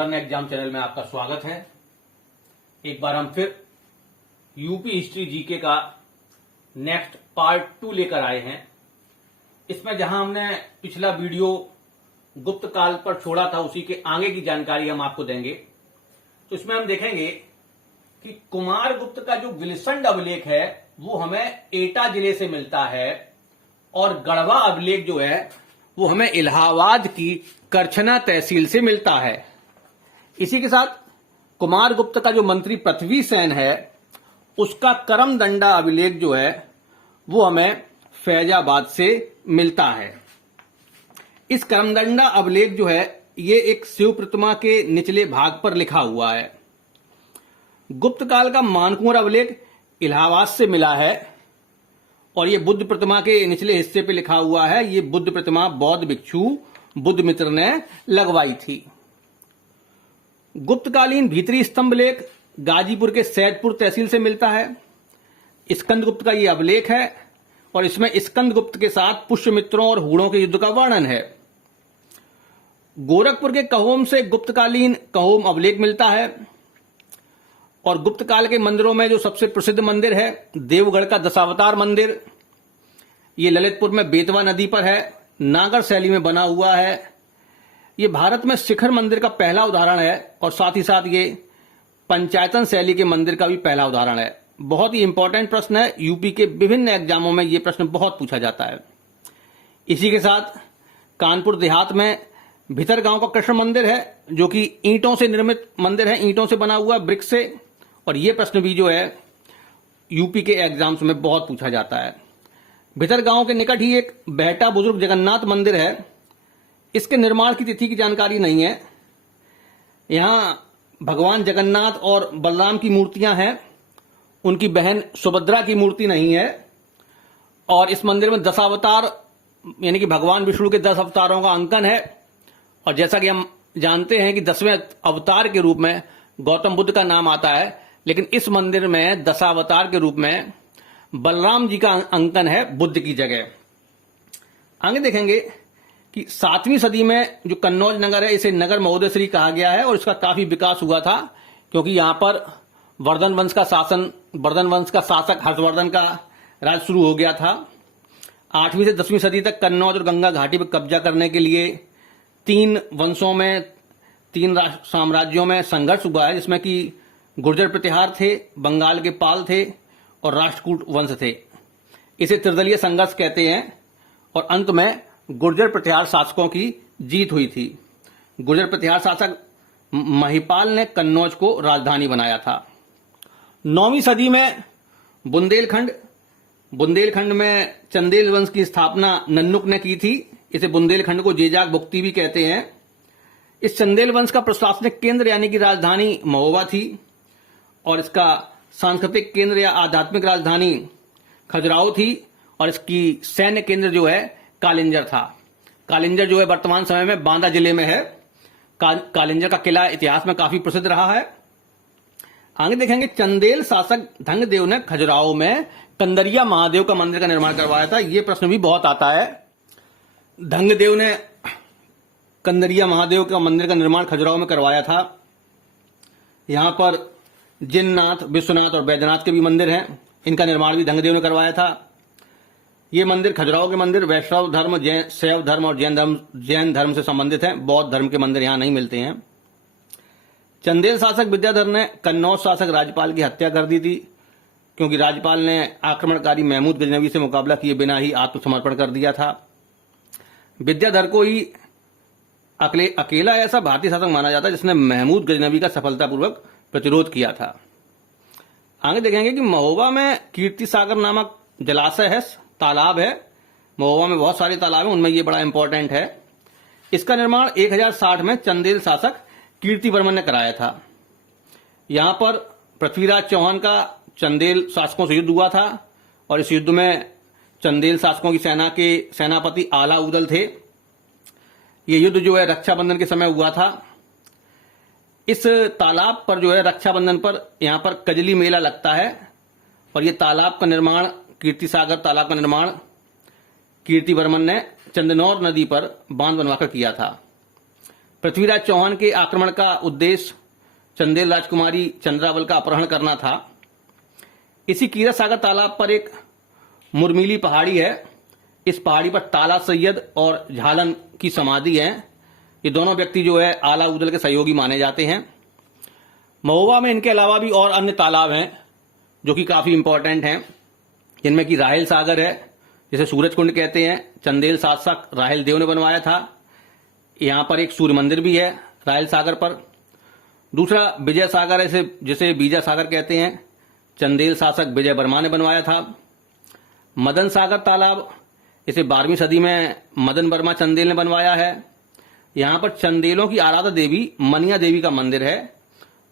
Learn exam channel में आपका स्वागत है। एक बार हम फिर यूपी हिस्ट्री जीके का नेक्स्ट पार्ट 2 लेकर आए हैं। इसमें जहां हमने पिछला वीडियो गुप्त काल पर छोड़ा था उसी के आगे की जानकारी हम आपको देंगे। तो इसमें हम देखेंगे कि कुमार गुप्त का जो विलसंड अभिलेख है वो हमें एटा जिले से मिलता है और गढ़वा अभिलेख जो है वो हमें इलाहाबाद की करछना तहसील से मिलता है। इसी के साथ कुमार गुप्त का जो मंत्री पृथ्वी सेन है उसका करमदंडा अभिलेख जो है वो हमें फैजाबाद से मिलता है। इस करमदंडा अभिलेख जो है ये एक शिव प्रतिमा के निचले भाग पर लिखा हुआ है। गुप्त काल का मानकुंवर अभिलेख इलाहाबाद से मिला है और ये बुद्ध प्रतिमा के निचले हिस्से पे लिखा हुआ है। ये बुद्ध प्रतिमा बौद्ध भिक्षु बुद्ध मित्र ने लगवाई थी। गुप्तकालीन भीतरी स्तंभ लेख गाजीपुर के सैदपुर तहसील से मिलता है। स्कंद गुप्त का ये अभिलेख है और इसमें स्कंद गुप्त के साथ पुष्यमित्रों और हूणों के युद्ध का वर्णन है। गोरखपुर के कहोम से गुप्तकालीन कहोम अभिलेख मिलता है और गुप्त काल के मंदिरों में जो सबसे प्रसिद्ध मंदिर है देवगढ़ का दशावतार मंदिर, ये ललितपुर में बेतवा नदी पर है, नागर शैली में बना हुआ है। ये भारत में शिखर मंदिर का पहला उदाहरण है और साथ ही साथ ये पंचायतन शैली के मंदिर का भी पहला उदाहरण है। बहुत ही इंपॉर्टेंट प्रश्न है, यूपी के विभिन्न एग्जामों में ये प्रश्न बहुत पूछा जाता है। इसी के साथ कानपुर देहात में भीतर गांव का कृष्ण मंदिर है जो कि ईंटों से निर्मित मंदिर है, ईंटों से बना हुआ ब्रिक से, और ये प्रश्न भी जो है यूपी के एग्जाम्स में बहुत पूछा जाता है। भीतर गांव के निकट ही एक बेहटा बुजुर्ग जगन्नाथ मंदिर है। इसके निर्माण की तिथि की जानकारी नहीं है। यहां भगवान जगन्नाथ और बलराम की मूर्तियां हैं, उनकी बहन सुभद्रा की मूर्ति नहीं है। और इस मंदिर में 10 अवतार यानी कि भगवान विष्णु के 10 अवतारों का अंकन है। और जैसा कि हम जानते हैं कि 10वें अवतार के रूप में गौतम बुद्ध का नाम आता है, लेकिन इस मंदिर में 10 अवतार के रूप में बलराम जी का अंकन है बुद्ध की जगह। आगे देखेंगे कि 7वीं सदी में जो कन्नौज नगर है इसे नगर महोदयश्री कहा गया है और इसका काफी विकास हुआ था क्योंकि यहां पर वर्धन वंश का शासक हर्षवर्धन का राज शुरू हो गया था। 8वीं से 10वीं सदी तक कन्नौज और गंगा घाटी पर कब्जा करने के लिए 3 वंशों में 3 साम्राज्यों में संघर्ष हुआ है, जिसमें कि गुर्जर प्रतिहार थे, बंगाल के पाल थे और राष्ट्रकूट वंश थे। इसे त्रिदलीय संघर्ष कहते हैं और अंत में गुर्जर प्रतिहार शासकों की जीत हुई थी। गुर्जर प्रतिहार शासक महिपाल ने कन्नौज को राजधानी बनाया था। 9वीं सदी में बुंदेलखंड में चंदेल वंश की स्थापना नन्नुक ने की थी। इसे बुंदेलखंड को जेजाक बुक्ति भी कहते हैं। इस चंदेल वंश का प्रशासनिक केंद्र यानी कि राजधानी महोबा थी और इसका सांस्कृतिक केंद्र या आध्यात्मिक राजधानी खजुराहो थी और इसकी सैन्य केंद्र जो है कालिंजर था। कालिंजर जो है वर्तमान समय में बांदा जिले में है। कालिंजर का किला इतिहास में काफी प्रसिद्ध रहा है। आगे देखेंगे चंदेल शासक धंगदेव ने खजुराहो में कंदरिया महादेव का मंदिर का निर्माण करवाया था। यह प्रश्न भी बहुत आता है। धंगदेव ने कंदरिया महादेव का मंदिर का निर्माण खजुराहो में करवाया था। यहां पर जिननाथ, विश्वनाथ और बैद्यनाथ के भी मंदिर हैं। इनका निर्माण भी धंगदेव ने करवाया था। ये मंदिर खजुराहो के मंदिर वैष्णव धर्म, शैव धर्म और जैन धर्म से संबंधित हैं। बौद्ध धर्म के मंदिर यहां नहीं मिलते हैं। चंदेल शासक विद्याधर ने कन्नौज शासक राज्यपाल की हत्या कर दी थी क्योंकि राज्यपाल ने आक्रमणकारी महमूद गजनवी से मुकाबला किए बिना ही आत्मसमर्पण कर दिया था। विद्याधर को ही अकेला ऐसा भारतीय शासक माना जाता है जिसने महमूद गजनवी का सफलतापूर्वक प्रतिरोध किया था। आगे देखेंगे कि महोबा में कीर्ति सागर नामक जलाशय है, तालाब है। महोबा में बहुत सारे तालाब हैं, उनमें ये बड़ा इंपॉर्टेंट है। इसका निर्माण 1060 में चंदेल शासक कीर्ति वर्मन ने कराया था। यहां पर पृथ्वीराज चौहान का चंदेल शासकों से युद्ध हुआ था और इस युद्ध में चंदेल शासकों की सेना के सेनापति आला उदल थे। ये युद्ध जो है रक्षाबंधन के समय हुआ था। इस तालाब पर जो है रक्षाबंधन पर यहां पर कजली मेला लगता है और ये तालाब का निर्माण, कीर्ति सागर तालाब का निर्माण कीर्ति वर्मन ने चंदनौर नदी पर बांध बनवाकर किया था। पृथ्वीराज चौहान के आक्रमण का उद्देश्य चंदेल राजकुमारी चंद्रावल का अपहरण करना था। इसी कीरत सागर तालाब पर एक मुरमीली पहाड़ी है। इस पहाड़ी पर ताला सैयद और झालन की समाधि है। ये दोनों व्यक्ति जो है आला उदल के सहयोगी माने जाते हैं। महोबा में इनके अलावा भी और अन्य तालाब हैं जो कि काफी इंपॉर्टेंट हैं, जिनमें कि राहेल सागर है, जिसे सूरज कुंड कहते हैं। चंदेल शासक राहेल देव ने बनवाया था। यहां पर एक सूर्य मंदिर भी है राहेल सागर पर। दूसरा विजय सागर है, जिसे बीजा सागर कहते हैं। चंदेल शासक विजय वर्मा ने बनवाया था। मदन सागर तालाब, इसे 12वीं सदी में मदन वर्मा चंदेल ने बनवाया है। यहां पर चंदेलों की आराध्य देवी मनिया देवी का मंदिर है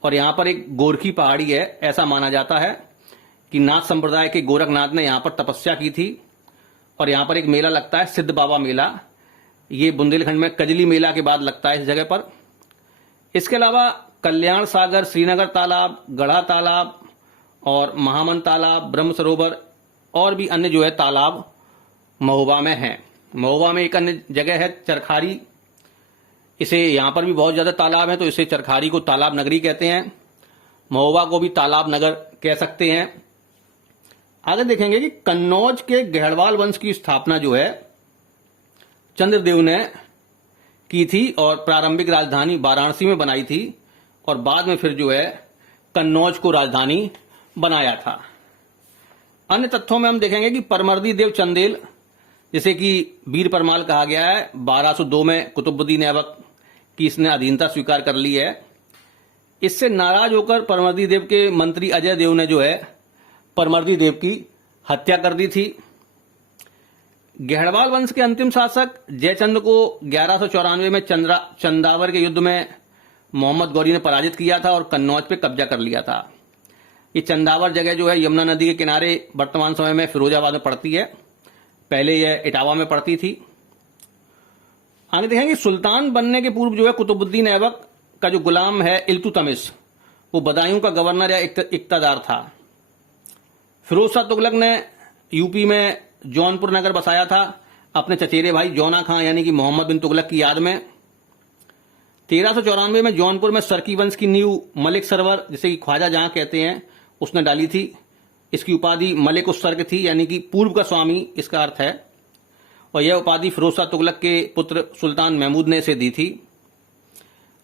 और यहां पर एक गोरखी पहाड़ी है। ऐसा माना जाता है कि नाथ संप्रदाय के गोरखनाथ ने यहां पर तपस्या की थी और यहां पर एक मेला लगता है, सिद्ध बाबा मेला। ये बुंदेलखंड में कजली मेला के बाद लगता है इस जगह पर। इसके अलावा कल्याण सागर, श्रीनगर तालाब, गढ़ा तालाब और महामन तालाब, ब्रह्म सरोवर और भी अन्य जो है तालाब महोबा में हैं। महोबा में एक अन्य जगह है चरखारी। इसे यहां पर भी बहुत ज्यादा तालाब है, तो इसे चरखारी को तालाब नगरी कहते हैं। महोबा को भी तालाब नगर कह सकते हैं। आगे देखेंगे कि कन्नौज के गहड़वाल वंश की स्थापना जो है चंद्रदेव ने की थी और प्रारंभिक राजधानी वाराणसी में बनाई थी और बाद में फिर जो है कन्नौज को राजधानी बनाया था। अन्य तथ्यों में हम देखेंगे कि परमर्दी देव चंदेल, जिसे कि वीर परमाल कहा गया है, 1202 में कुतुबुद्दीन ऐबक की इसने अधीनता स्वीकार कर ली है। इससे नाराज होकर परमर्दी देव के मंत्री अजय देव ने जो है परमर्दी देव की हत्या कर दी थी। गहड़वाल वंश के अंतिम शासक जयचंद को 1194 में चंदावर के युद्ध में मोहम्मद गौरी ने पराजित किया था और कन्नौज पे कब्जा कर लिया था। ये चंदावर जगह जो है यमुना नदी के किनारे वर्तमान समय में फिरोजाबाद में पड़ती है। पहले यह इटावा में पड़ती थी। आगे देखेंगे सुल्तान बनने के पूर्व जो है कुतुबुद्दीन ऐबक का जो गुलाम है इल्तुतमिश, वो बदायूं का गवर्नर या इक्तदार था। फिरोज शाह तुगलक ने यूपी में जौनपुर नगर बसाया था अपने चचेरे भाई जौना खां यानी कि मोहम्मद बिन तुगलक की याद में। 1394 में जौनपुर में सरकी वंश की नींव मलिक सरवर, जिसे कि ख्वाजा जहां कहते हैं, उसने डाली थी। इसकी उपाधि मलिक उस सर्क थी, यानी कि पूर्व का स्वामी इसका अर्थ है। और यह उपाधि फिरोज शाह तुगलक के पुत्र सुल्तान महमूद ने इसे दी थी।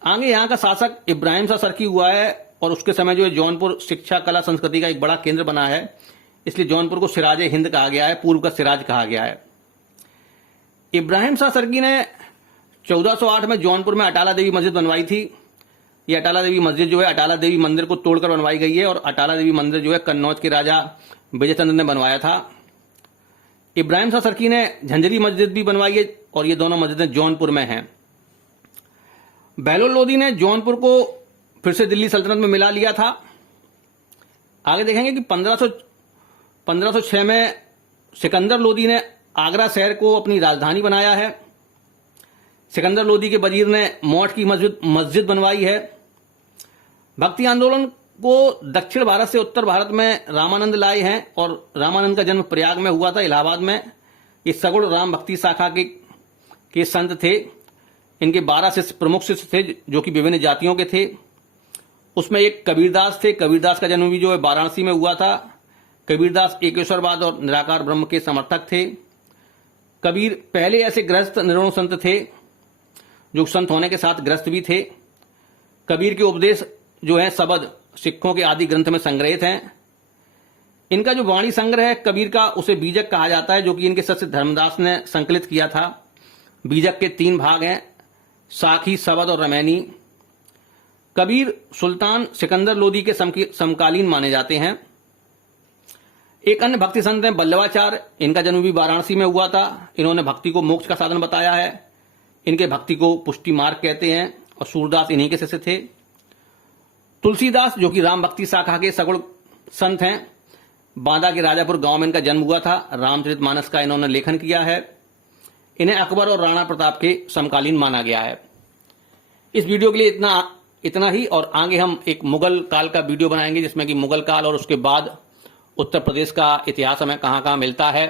आगे यहाँ का शासक इब्राहिम शाह सरकी हुआ है और उसके समय जो है जौनपुर शिक्षा कला संस्कृति का एक बड़ा केंद्र बना है, इसलिए जौनपुर को सिराज हिंद कहा गया है, पूर्व का सिराज कहा गया है। इब्राहिम शाह सरकी ने 1408 में जौनपुर में अटाला देवी मस्जिद बनवाई थी। यह अटाला देवी मस्जिद जो है अटाला देवी मंदिर को तोड़कर बनवाई गई है और अटाला देवी मंदिर जो है कन्नौज के राजा विजयचंद्र ने बनवाया था। इब्राहिम शाह सरकी ने झंझरी मस्जिद भी बनवाई है और ये दोनों मस्जिदें जौनपुर में हैं। बहलोल लोदी ने जौनपुर को फिर से दिल्ली सल्तनत में मिला लिया था। आगे देखेंगे कि 1506 में सिकंदर लोदी ने आगरा शहर को अपनी राजधानी बनाया है। सिकंदर लोदी के वजीर ने मौठ की मस्जिद बनवाई है। भक्ति आंदोलन को दक्षिण भारत से उत्तर भारत में रामानंद लाए हैं और रामानंद का जन्म प्रयाग में हुआ था, इलाहाबाद में। ये सगुण राम भक्ति शाखा के संत थे। इनके 12 शिष्य प्रमुख शिष्य थे जो कि विभिन्न जातियों के थे। उसमें एक कबीरदास थे। कबीरदास का जन्म भी जो है वाराणसी में हुआ था। कबीरदास एकेश्वरवाद और निराकार ब्रह्म के समर्थक थे। कबीर पहले ऐसे गृहस्थ निर्गुण संत थे जो संत होने के साथ गृहस्थ भी थे। कबीर के उपदेश जो है शब्द सिखों के आदि ग्रंथ में संग्रहित हैं। इनका जो वाणी संग्रह है कबीर का, उसे बीजक कहा जाता है, जो कि इनके शिष्य धर्मदास ने संकलित किया था। बीजक के 3 भाग हैं, साखी, शबद और रमैनी। कबीर सुल्तान सिकंदर लोदी के समकालीन माने जाते हैं। एक अन्य भक्ति संत हैं वल्लभाचार्य। इनका जन्म भी वाराणसी में हुआ था। इन्होंने भक्ति को मोक्ष का साधन बताया है। इनके भक्ति को पुष्टि मार्ग कहते हैं और सूरदास इन्हीं के शिष्य थे। तुलसीदास जो कि राम भक्ति शाखा के सगुण संत हैं। बांदा के राजापुर गांव में इनका जन्म हुआ था। रामचरितमानस का इन्होंने लेखन किया है। इन्हें अकबर और राणा प्रताप के समकालीन माना गया है। इस वीडियो के लिए इतना ही, और आगे हम एक मुगल काल का वीडियो बनाएंगे जिसमें कि मुगल काल और उसके बाद उत्तर प्रदेश का इतिहास हमें कहां कहां मिलता है।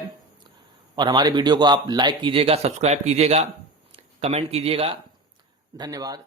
और हमारे वीडियो को आप लाइक कीजिएगा, सब्सक्राइब कीजिएगा, कमेंट कीजिएगा। धन्यवाद।